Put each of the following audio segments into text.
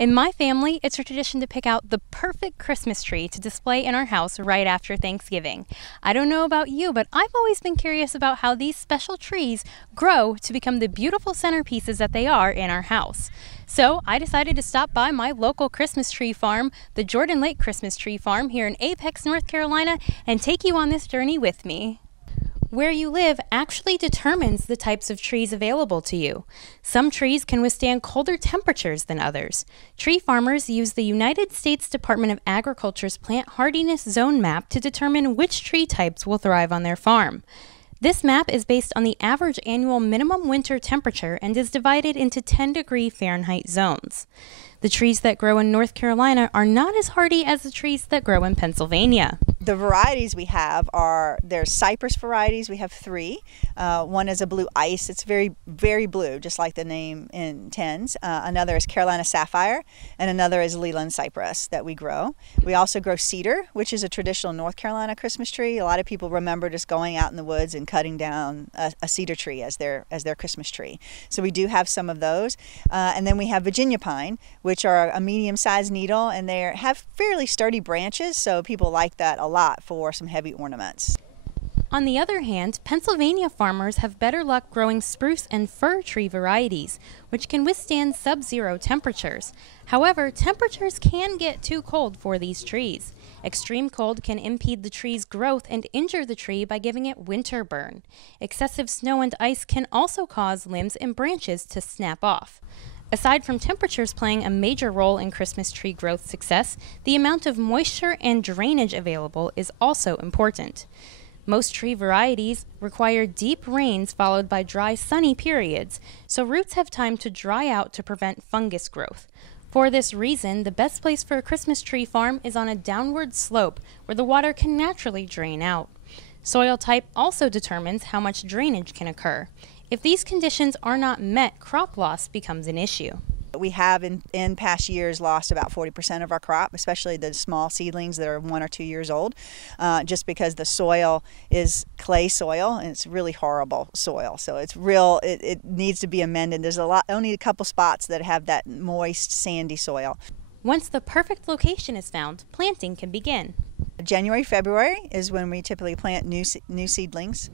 In my family, it's a tradition to pick out the perfect Christmas tree to display in our house right after Thanksgiving. I don't know about you, but I've always been curious about how these special trees grow to become the beautiful centerpieces that they are in our house. So I decided to stop by my local Christmas tree farm, the Jordan Lake Christmas Tree Farm here in Apex, North Carolina, and take you on this journey with me. Where you live actually determines the types of trees available to you. Some trees can withstand colder temperatures than others. Tree farmers use the United States Department of Agriculture's Plant Hardiness Zone Map to determine which tree types will thrive on their farm. This map is based on the average annual minimum winter temperature and is divided into 10-degree Fahrenheit zones. The trees that grow in North Carolina are not as hardy as the trees that grow in Pennsylvania. The varieties we have there's cypress varieties. We have three. One is a blue ice. It's very, very blue, just like the name intends. Another is Carolina sapphire, and another is Leland cypress that we grow. We also grow cedar, which is a traditional North Carolina Christmas tree. A lot of people remember just going out in the woods and cutting down a cedar tree as their Christmas tree. So we do have some of those. And then we have Virginia pine, which are a medium-sized needle, and they have fairly sturdy branches, so people like that a lot for some heavy ornaments. On the other hand, Pennsylvania farmers have better luck growing spruce and fir tree varieties, which can withstand sub-zero temperatures. However, temperatures can get too cold for these trees. Extreme cold can impede the tree's growth and injure the tree by giving it winter burn. Excessive snow and ice can also cause limbs and branches to snap off. Aside from temperatures playing a major role in Christmas tree growth success, the amount of moisture and drainage available is also important. Most tree varieties require deep rains followed by dry, sunny periods, so roots have time to dry out to prevent fungus growth. For this reason, the best place for a Christmas tree farm is on a downward slope where the water can naturally drain out. Soil type also determines how much drainage can occur. If these conditions are not met, crop loss becomes an issue. We have in past years lost about 40% of our crop, especially the small seedlings that are 1 or 2 years old, just because the soil is clay soil and it's really horrible soil. So it needs to be amended. There's only a couple spots that have that moist, sandy soil. Once the perfect location is found, planting can begin. January, February is when we typically plant new seedlings.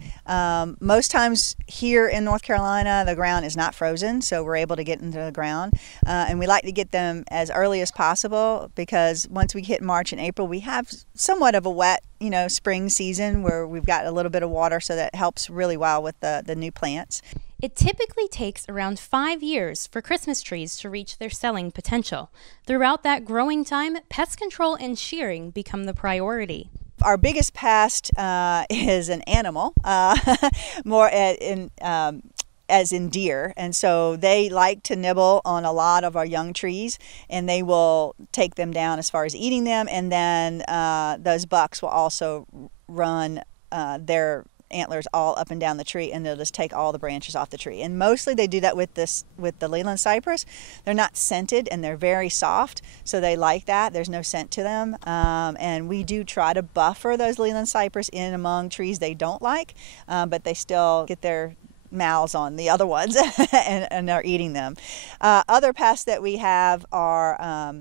Most times here in North Carolina, the ground is not frozen, so we're able to get into the ground. And we like to get them as early as possible because once we hit March and April, we have somewhat of a wet, spring season where we've got a little bit of water, so that helps really well with the new plants. It typically takes around 5 years for Christmas trees to reach their selling potential. Throughout that growing time, pest control and shearing become the priority. Our biggest pest is an animal, more as in deer, and so they like to nibble on a lot of our young trees, and they will take them down as far as eating them, and then those bucks will also run their antlers all up and down the tree, and they'll just take all the branches off the tree. And mostly they do that with the Leland cypress. They're not scented and they're very soft, so they like that. There's no scent to them, and we do try to buffer those Leland cypress in among trees they don't like, but they still get their mouths on the other ones and are eating them. Other pests that we have are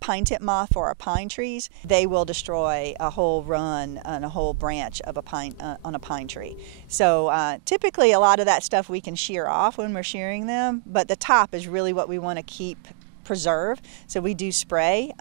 pine tip moth for our pine trees. They will destroy a whole run and a whole branch of a pine on a pine tree. So typically a lot of that stuff we can shear off when we're shearing them, but the top is really what we want to preserve. So we do spray,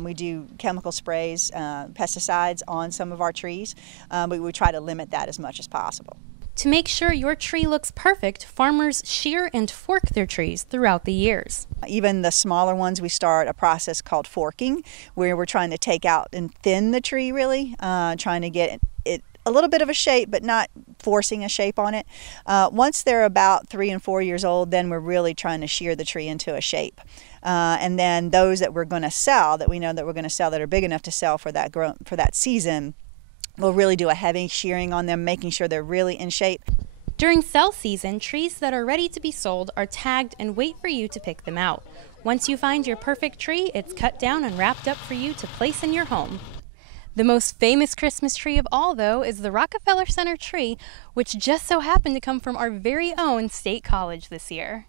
we do chemical sprays, pesticides on some of our trees, but we try to limit that as much as possible. To make sure your tree looks perfect, farmers shear and fork their trees throughout the years. Even the smaller ones, we start a process called forking, where we're trying to take out and thin the tree really, trying to get it a little bit of a shape, but not forcing a shape on it. Once they're about 3 and 4 years old, then we're really trying to shear the tree into a shape. And then those that we're going to sell, that we know that we're going to sell, that are big enough to sell for that season, we'll really do a heavy shearing on them, making sure they're really in shape. During sell season, trees that are ready to be sold are tagged and wait for you to pick them out. Once you find your perfect tree, it's cut down and wrapped up for you to place in your home. The most famous Christmas tree of all, though, is the Rockefeller Center tree, which just so happened to come from our very own State College this year.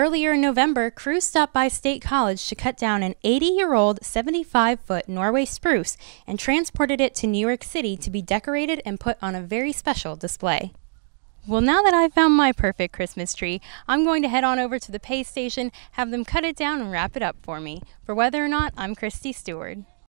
Earlier in November, crews stopped by State College to cut down an 80-year-old 75-foot Norway spruce and transported it to New York City to be decorated and put on a very special display. Well, now that I've found my perfect Christmas tree, I'm going to head on over to the pay station, have them cut it down and wrap it up for me. For Whether or Not, I'm Christy Stewart.